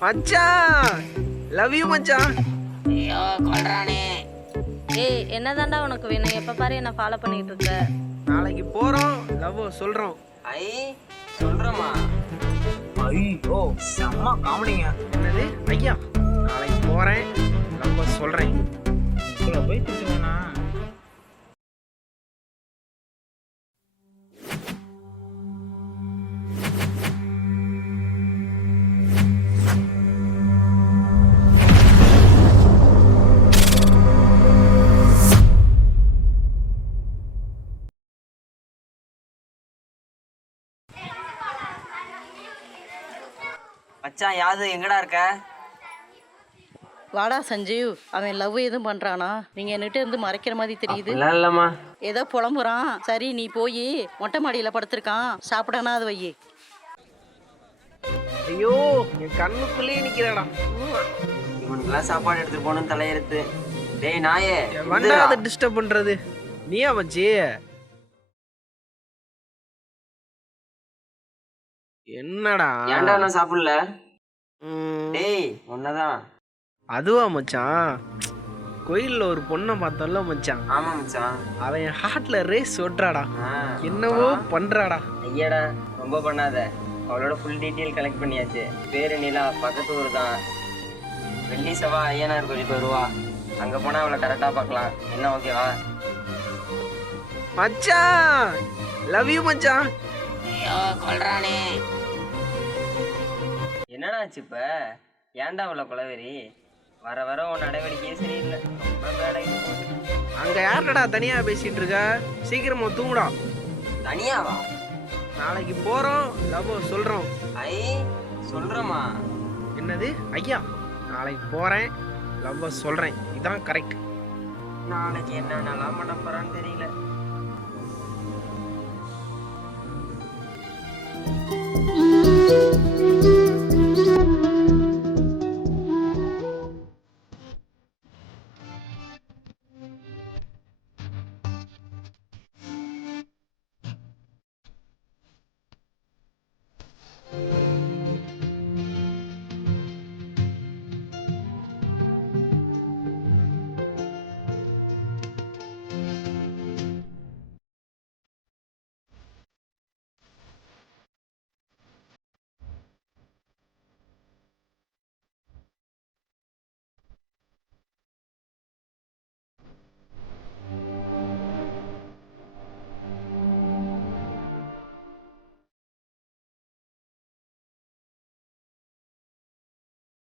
மச்சான் love you மச்சான். ஐயோ கொல்றானே. ஏய் என்னதான்டா உனக்கு வேணும்? எப்ப பாரு என்ன ஃபாலோ பண்ணிட்டு இருக்க? நாளைக்கு போறோம், லவ் சொல்றோம். ஐ சொல்றமா. ஐயோ செம்ம காமெடிங்க. என்னது ஐயா? நாளைக்கு போறேன், லவ் சொல்றேன். உங்களை போய் திட்டுவேண்ணா. மச்சான் யாது எங்கடா இருக்க? வாடா சஞ்சீவ், அவன் லவ் எதுவும் பண்றானா? நீங்க என்கிட்ட இருந்து மறைக்கிற மாதிரி தெரியுது. இல்லம்மா. ஏதோ புலம்புறான். சரி நீ போய் மொட்டை மாடியில படுத்திருக்கான், சாப்பிடானா அது வையே. ஐயோ என் கண்ணுக்குள்ளேயே நிக்கிறாடா. இவனுக்குலாம் சாப்பாடு எடுத்துட்டு போகணும்னு தலையெடுத்து. டேய் நாயே வண்டா அதை டிஸ்டர்ப் பண்றது நீயா மச்சி? என்னடா ஏன்டா நான் சாப்பிடல? ம், டேய் ஒன்னதான். அதுவா மச்சான், கோயில்ல ஒரு பொண்ணை பார்த்தோம்ல மச்சான், ஆமா மச்சான். அவன் என் ஹார்ட்ல ரேஸ் ஓட்டுறாடா. ஆ, என்னவோ பண்றாடா. ஐயாடா ரொம்ப பண்ணாத. அவளோட ஃபுல் டீட்டெயில் கலெக்ட் பண்ணியாச்சு. பேரு நிலா, பக்கத்து ஊர் தான். வெள்ளி செவ்வாய் ஐயனார் கோயிலுக்கு வருவா. அங்க போனா அவளை கரெக்டா பார்க்கலாம். என்ன ஓகேவா? மச்சான் லவ் யூ மச்சான். ஐயோ கொல்றானே. என்னடா ஆச்சு இப்ப? ஏன்டா அவ்வளோ கொலவெறி? வர வர உன் நடவடிக்கையே சரியில்லை. ரொம்ப பேடாகிட்டு போகுது. அங்க யாருடா தனியா பேசிட்டு இருக்க? சீக்கிரமா தூங்குடா. தனியாவா? நாளைக்கு போறோம், லவ் சொல்றோம். ஐ சொல்றமா. என்னது ஐயா? நாளைக்கு போறேன், லவ் சொல்றேன். இதான் கரெக்ட். நாளைக்கு என்னென்னலாம் பண்ண போறான்னு தெரியல.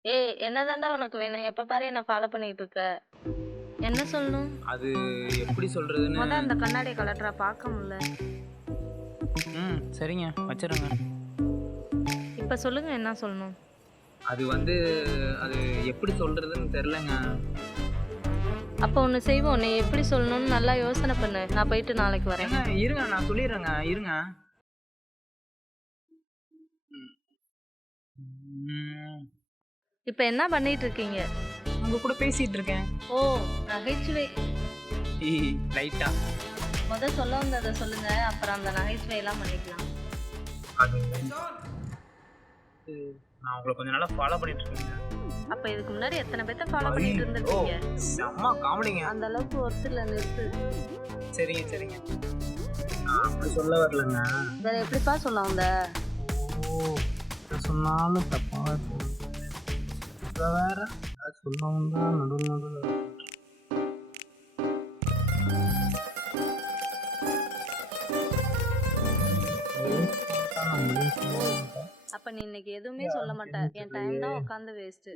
ஏய் என்னதான்டா உனக்கு வேணும்? எப்ப பாரு என்ன ஃபாலோ பண்ணிட்டு இருக்க? என்ன சொல்லணும்? அது எப்படி சொல்றதுன்னு. முத அந்த கண்ணாடியை கலட்டுறா, பார்க்க முடியல. சரிங்க வச்சிருங்க. இப்ப சொல்லுங்க என்ன சொல்லணும்? அது வந்து அது எப்படி சொல்றதுன்னு தெரிலங்க. அப்ப ஒண்ணு செய்வோம், நீ எப்படி சொல்லணும்னு நல்லா யோசனை பண்ணு. நான் போயிட்டு நாளைக்கு வரேன். ஏங்க இருங்க, நான் சொல்லிடுறேங்க இருங்க. இப்ப என்ன பண்ணிட்டு இருக்கீங்க? உங்க கூட பேசிட்டு இருக்கேன். ஓ நகைச்சுவை. ரைட்டா. முத சொல்ல வந்ததை சொல்லுங்க, அப்புறம் அந்த நகைச்சுவை எல்லாம் பண்ணிக்கலாம். அது நான் உங்களை கொஞ்ச நாளா ஃபாலோ பண்ணிட்டு இருக்கேங்க. அப்ப இதுக்கு முன்னாடி எத்தனை பேத்த ஃபாலோ பண்ணிட்டு இருந்திருக்கீங்க? செம்ம காமெடிங்க. அந்த அளவுக்கு ஒருத்தர்ல நிறுத்து. சரிங்க சரிங்க. நான் அப்படி சொல்ல வரலங்க. வேற எப்படிப்பா சொல்ல வந்த? ஓ சொன்னாலும் தப்பாக வேற சொன்னவங்க தான் நடுவில் அப்ப நீ இன்னைக்கு எதுவுமே சொல்ல மாட்ட. என் டைம் தான் உட்காந்து வேஸ்ட்.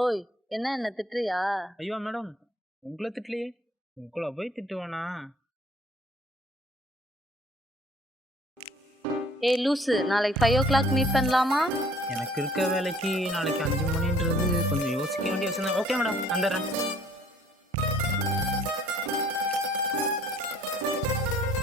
ஓய் என்ன திட்டுறியா? ஐயோ மேடம் உங்களை திட்டலையே. உங்களை போய் திட்டுவானா? ஏய் லூசு, நாளைக்கு 5 o'clock மீட் பண்ணலாமா? எனக்கு இருக்க வேலைக்கு நாளைக்கு 5 மணின்றது கொஞ்சம் யோசிக்க வேண்டிய விஷயம் தான். ஓகே மேடம் வந்துடுறேன்.